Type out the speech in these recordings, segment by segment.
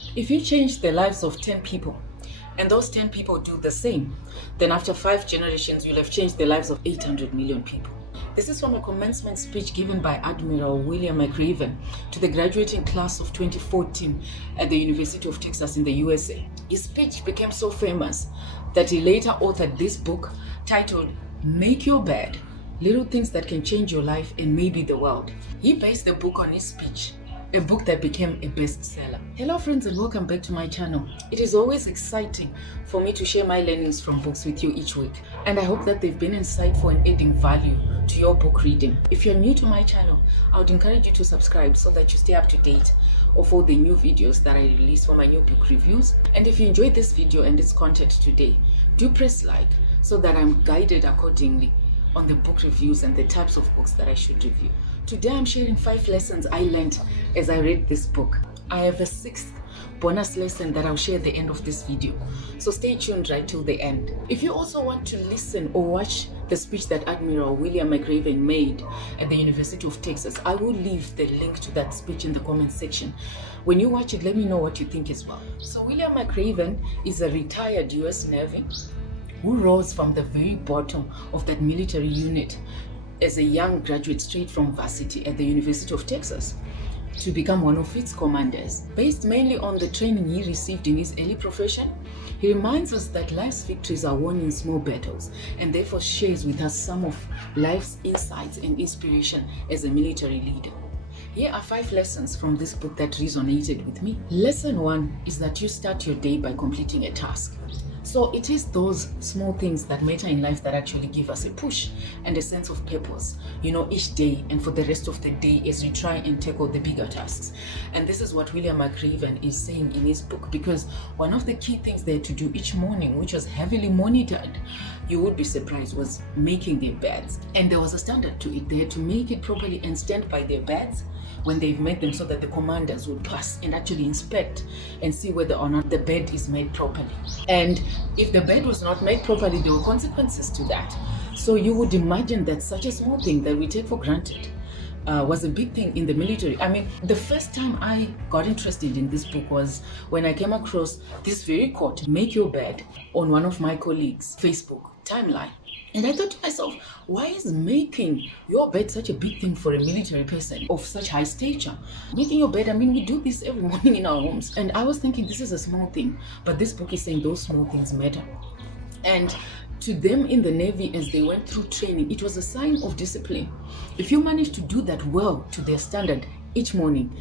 If you change the lives of 10 people and those 10 people do the same, then after 5 generations, you'll have changed the lives of 800 million people. This is from a commencement speech given by Admiral William McRaven to the graduating class of 2014 at the University of Texas in the USA. His speech became so famous that he later authored this book titled Make Your Bed, Little Things That Can Change Your Life and Maybe the World. He based the book on his speech, a book that became a bestseller. Hello friends, and welcome back to my channel. It is always exciting for me to share my learnings from books with you each week, and I hope that they've been insightful and adding value to your book reading. If you're new to my channel, I would encourage you to subscribe so that you stay up to date of all the new videos that I release for my new book reviews. And if you enjoyed this video and its content today, do press like so that I'm guided accordingly on the book reviews and the types of books that I should review. Today I'm sharing 5 lessons I learned as I read this book. I have a 6th bonus lesson that I'll share at the end of this video, so stay tuned right till the end. If you also want to listen or watch the speech that Admiral William McRaven made at the University of Texas, I will leave the link to that speech in the comment section. When you watch it, let me know what you think as well. So William McRaven is a retired US Navy who rose from the very bottom of that military unit as a young graduate straight from varsity at the University of Texas to become one of its commanders. Based mainly on the training he received in his early profession, he reminds us that life's victories are won in small battles, and therefore shares with us some of life's insights and inspiration as a military leader. Here are 5 lessons from this book that resonated with me. Lesson 1 is that you start your day by completing a task. So it is those small things that matter in life that actually give us a push and a sense of purpose, each day and for the rest of the day as we try and tackle the bigger tasks. And this is what William McRaven is saying in his book, because one of the key things they had to do each morning, which was heavily monitored, you would be surprised, was making their beds. And there was a standard to it. They had to make it properly and stand by their beds when they've made them, so that the commanders would pass and actually inspect and see whether or not the bed is made properly. And if the bed was not made properly, there were consequences to that. So you would imagine that such a small thing that we take for granted was a big thing in the military. I mean, the first time I got interested in this book was when I came across this very quote, "Make your bed," on one of my colleagues' Facebook timeline. And I thought to myself, why is making your bed such a big thing for a military person of such high stature? Making your bed, I mean, we do this every morning in our homes. And I was thinking this is a small thing, but this book is saying those small things matter. And to them in the Navy, as they went through training, it was a sign of discipline. If you manage to do that well to their standard each morning,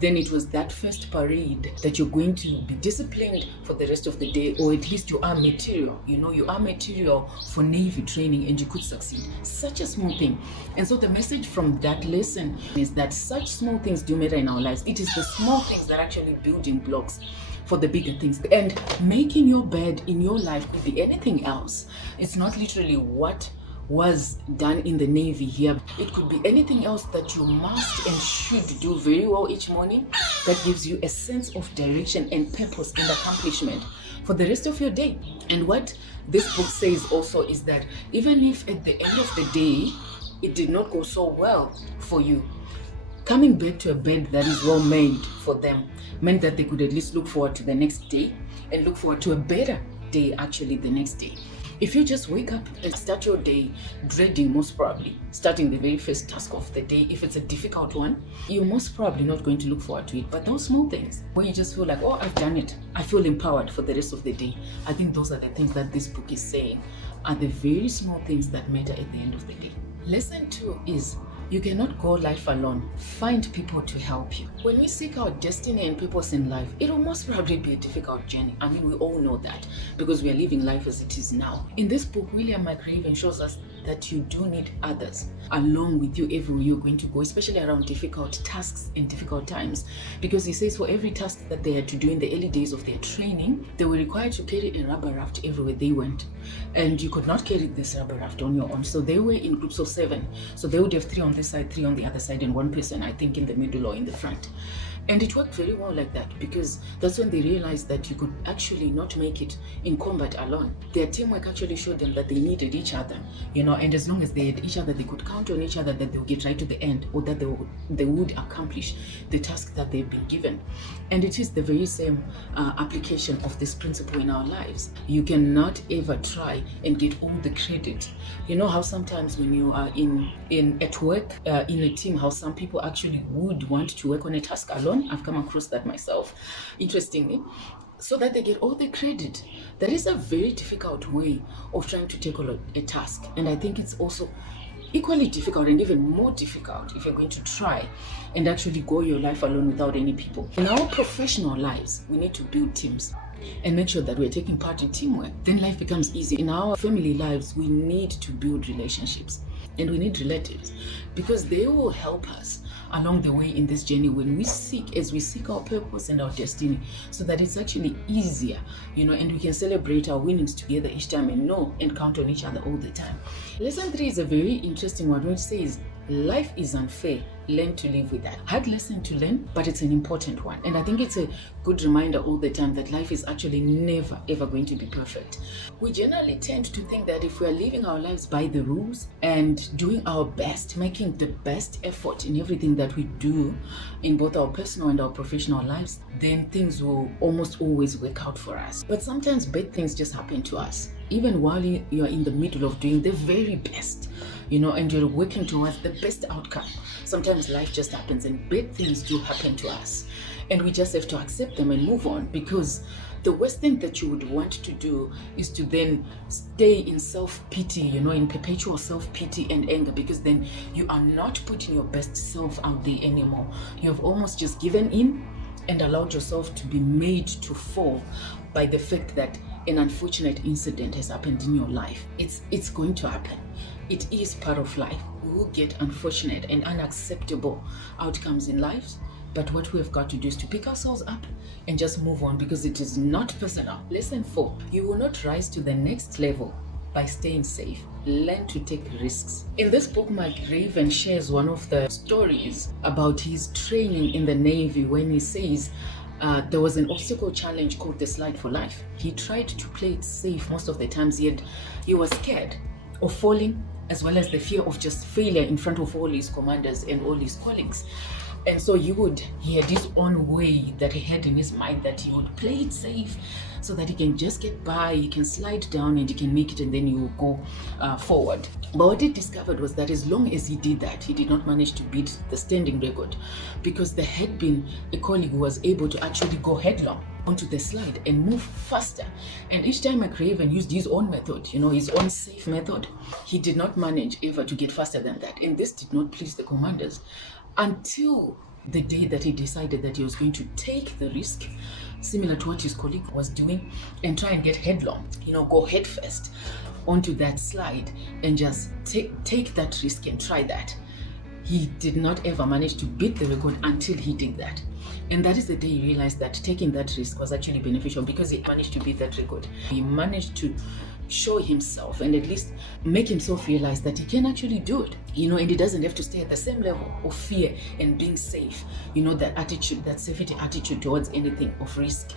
then it was that first parade that you're going to be disciplined for the rest of the day, or at least you are material. You are material for Navy training and you could succeed. Such a small thing. And so the message from that lesson is that such small things do matter in our lives. It is the small things that actually building blocks for the bigger things. And making your bed in your life could be anything else. It's not literally what was done in the Navy here. It could be anything else that you must and should do very well each morning that gives you a sense of direction and purpose and accomplishment for the rest of your day. And what this book says also is that even if at the end of the day it did not go so well for you, coming back to a bed that is well made for them meant that they could at least look forward to the next day and look forward to a better day actually the next day. If you just wake up and start your day dreading, most probably starting the very first task of the day, if it's a difficult one, you're most probably not going to look forward to it. But those small things where you just feel like, oh, I've done it, I feel empowered for the rest of the day, I think those are the things that this book is saying are the very small things that matter at the end of the day. Lesson 2 is you cannot go life alone. Find people to help you. When we seek our destiny and purpose in life, it will most probably be a difficult journey. I mean, we all know that because we are living life as it is now. In this book, William McRaven shows us that you do need others along with you everywhere you're going to go, especially around difficult tasks in difficult times. Because he says for every task that they had to do in the early days of their training, they were required to carry a rubber raft everywhere they went. And you could not carry this rubber raft on your own. So they were in groups of 7. So they would have 3 on this side, 3 on the other side, and 1 person, I think, in the middle or in the front. And it worked very well like that, because that's when they realized that you could actually not make it in combat alone. Their teamwork actually showed them that they needed each other, and as long as they had each other, they could count on each other that they would get right to the end, or that they would accomplish the task that they've been given. And it is the very same application of this principle in our lives. You cannot ever try and get all the credit. You know how sometimes when you are at work, in a team, how some people actually would want to work on a task alone. I've come across that myself, interestingly, so that they get all the credit. That is a very difficult way of trying to tackle a task. And I think it's also equally difficult, and even more difficult, if you're going to try and actually go your life alone without any people. In our professional lives, we need to build teams and make sure that we're taking part in teamwork. Then life becomes easy. In our family lives, we need to build relationships, and we need relatives, because they will help us along the way in this journey as we seek our purpose and our destiny, so that it's actually easier, and we can celebrate our winnings together each time, and count on each other all the time. Lesson 3 is a very interesting one, which says life is unfair. Learn to live with that. Hard lesson to learn, but it's an important one. And I think it's a good reminder all the time that life is actually never, ever going to be perfect. We generally tend to think that if we are living our lives by the rules and doing our best, making the best effort in everything that we do in both our personal and our professional lives, then things will almost always work out for us. But sometimes bad things just happen to us, even while you're in the middle of doing the very best, and you're working towards the best outcome. Sometimes life just happens, and bad things do happen to us, and we just have to accept them and move on, because the worst thing that you would want to do is to then stay in self-pity, in perpetual self-pity and anger, because then you are not putting your best self out there anymore. You have almost just given in and allowed yourself to be made to fall by the fact that an unfortunate incident has happened in your life. It's going to happen. It is part of life. We will get unfortunate and unacceptable outcomes in life, but what we have got to do is to pick ourselves up and just move on, because it is not personal. Lesson 4, you will not rise to the next level by staying safe. Learn to take risks. In this book, McRaven shares one of the stories about his training in the Navy, when he says there was an obstacle challenge called the Slide for Life. He tried to play it safe most of the times. He was scared of falling, as well as the fear of just failure in front of all his commanders and all his colleagues. And so he had his own way that he had in his mind, that he would play it safe so that he can just get by, he can slide down and he can make it, and then he will go forward. But what he discovered was that as long as he did that, he did not manage to beat the standing record, because there had been a colleague who was able to actually go headlong onto the slide and move faster. And each time McRaven used his own method, his own safe method, he did not manage ever to get faster than that. And this did not please the commanders, until the day that he decided that he was going to take the risk, similar to what his colleague was doing, and try and get headlong, go head first onto that slide and just take that risk and try that. He did not ever manage to beat the record until he did that. And that is the day he realized that taking that risk was actually beneficial, because he managed to beat that record. He managed to show himself and at least make himself realize that he can actually do it, and he doesn't have to stay at the same level of fear and being safe, that attitude, that safety attitude towards anything of risk.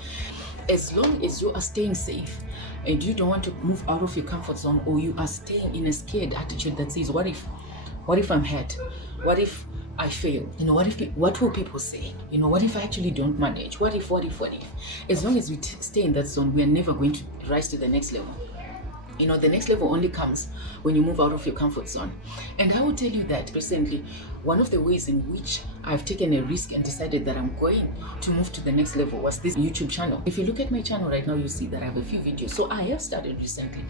As long as you are staying safe and you don't want to move out of your comfort zone, or you are staying in a scared attitude that says, what if I'm hurt? What if I fail? What will people say? What if I actually don't manage? What if? As long as we stay in that zone, we are never going to rise to the next level. The next level only comes when you move out of your comfort zone. And I will tell you that recently, one of the ways in which I've taken a risk and decided that I'm going to move to the next level was this YouTube channel. If you look at my channel right now, you see that I have a few videos. So I have started recently.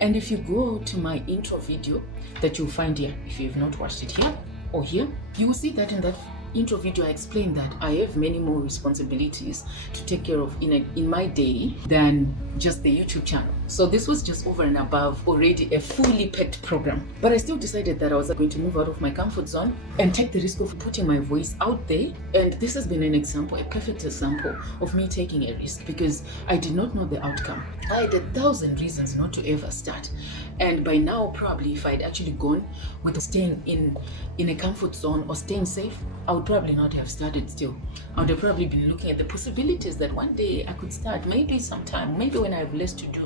And if you go to my intro video that you'll find here, if you've not watched it here or here, you will see that in that intro video I explained that I have many more responsibilities to take care of in my day than just the YouTube channel. So this was just over and above already a fully packed program. But I still decided that I was going to move out of my comfort zone and take the risk of putting my voice out there. And this has been an example, a perfect example of me taking a risk, because I did not know the outcome. I had 1,000 reasons not to ever start. And by now, probably if I'd actually gone with staying in a comfort zone or staying safe, I would probably not have started still. I would have probably been looking at the possibilities that one day I could start, maybe sometime, maybe when I have less to do,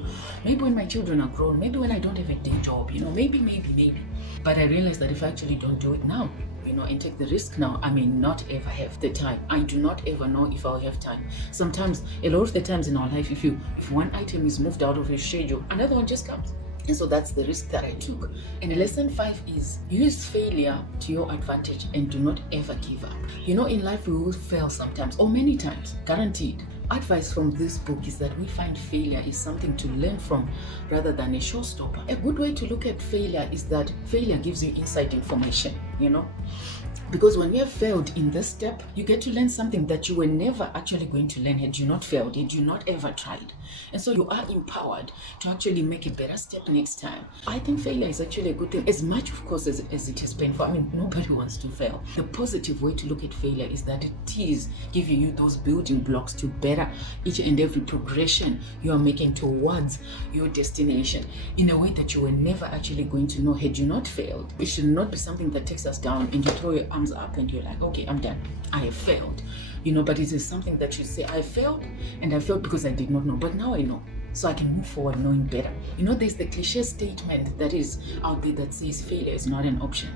maybe when my children are grown, maybe when I don't have a day job, maybe. But I realized that if I actually don't do it now, and take the risk now, I may not ever have the time. I do not ever know if I'll have time. Sometimes, a lot of the times in our life, if one item is moved out of your schedule, another one just comes. And so that's the risk that I took. And lesson 5 is use failure to your advantage and do not ever give up. In life we will fail sometimes, or many times, guaranteed. Advice from this book is that we find failure is something to learn from rather than a showstopper. A good way to look at failure is that failure gives you inside information, Because when you have failed in this step, you get to learn something that you were never actually going to learn had you not failed, had you not ever tried. And so you are empowered to actually make a better step next time. I think failure is actually a good thing, as much, of course, as it is painful. Nobody wants to fail. The positive way to look at failure is that it is giving you those building blocks to better each and every progression you are making towards your destination in a way that you were never actually going to know had you not failed. It should not be something that takes us down and you throw your arms up and you're like, okay, I'm done, I have failed, but it is something that you say, I failed, and I failed because I did not know, but now I know, so I can move forward knowing better. There's the cliche statement that is out there that says failure is not an option.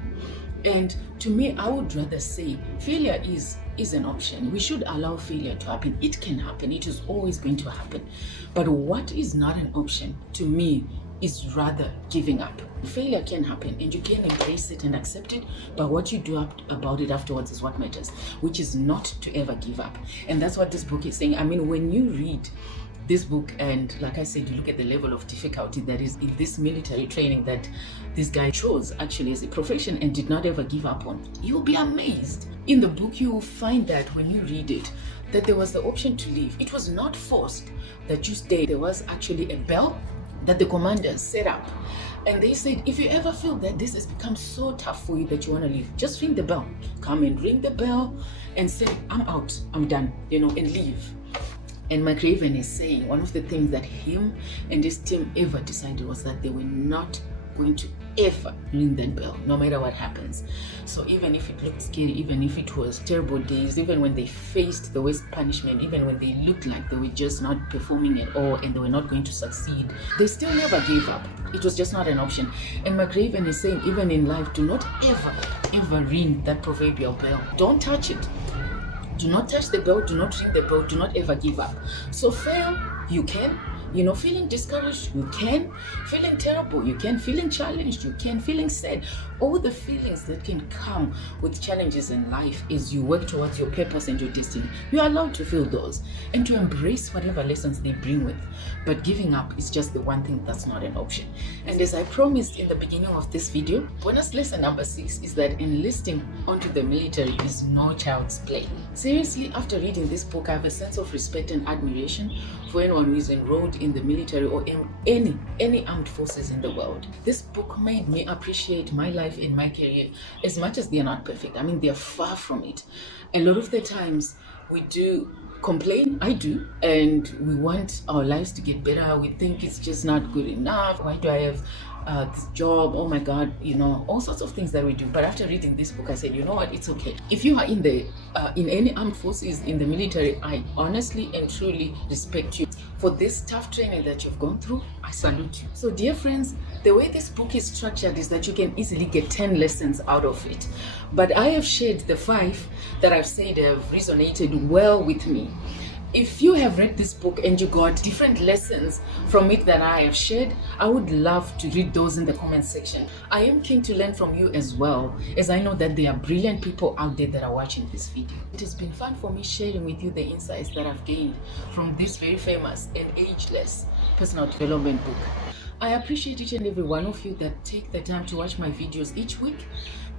And to me, I would rather say failure is an option. We should allow failure to happen. It can happen. It is always going to happen. But what is not an option to me is rather giving up. Failure can happen and you can embrace it and accept it, but what you do about it afterwards is what matters, which is not to ever give up. And that's what this book is saying. When you read this book and, like I said, you look at the level of difficulty that is in this military training that this guy chose actually as a profession and did not ever give up on, you'll be amazed. In the book, you will find that when you read it, that there was the option to leave. It was not forced that you stay. There was actually a bell that the commanders set up, and they said, if you ever feel that this has become so tough for you that you want to leave, just ring the bell. Come and ring the bell and say, I'm out, I'm done, and leave. And McRaven is saying one of the things that him and his team ever decided was that they were not going to ever ring that bell, no matter what happens. So even if it looked scary, even if it was terrible days, even when they faced the worst punishment, even when they looked like they were just not performing at all and they were not going to succeed, they still never gave up. It was just not an option. And McRaven is saying, even in life, do not ever ring that proverbial bell. Don't touch it. Do not touch the bell, do not ring the bell, do not ever give up. So fail, you can. Feeling discouraged, you can. Feeling terrible, you can. Feeling challenged, you can. Feeling sad. All the feelings that can come with challenges in life as you work towards your purpose and your destiny. You are allowed to feel those and to embrace whatever lessons they bring with. But giving up is just the one thing that's not an option. And as I promised in the beginning of this video, bonus lesson number 6 is that enlisting onto the military is no child's play. Seriously, after reading this book, I have a sense of respect and admiration for anyone who is enrolled in the military or in any armed forces in the world. This book made me appreciate my life and my career as much as they are not perfect. They are far from it. A lot of the times we do complain, I do, and we want our lives to get better. We think it's just not good enough. Why do I have this job? Oh my God, all sorts of things that we do. But after reading this book, I said, you know what, it's okay. If you are in any armed forces, in the military, I honestly and truly respect you for this tough training that you've gone through. I salute you. So dear friends, the way this book is structured is that you can easily get 10 lessons out of it. But I have shared the 5 that I've said have resonated well with me. If you have read this book and you got different lessons from it that I have shared, I would love to read those in the comment section. I am keen to learn from you as well, as I know that there are brilliant people out there that are watching this video. It has been fun for me sharing with you the insights that I've gained from this very famous and ageless personal development book. I appreciate each and every one of you that take the time to watch my videos each week,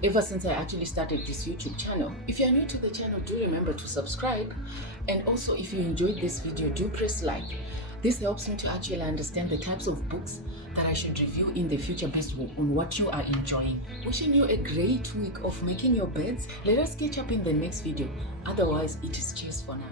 ever since I actually started this YouTube channel. If you're new to the channel, do remember to subscribe. And also, if you enjoyed this video, do press like. This helps me to actually understand the types of books that I should review in the future based on what you are enjoying. Wishing you a great week of making your beds. Let us catch up in the next video. Otherwise, it is cheers for now.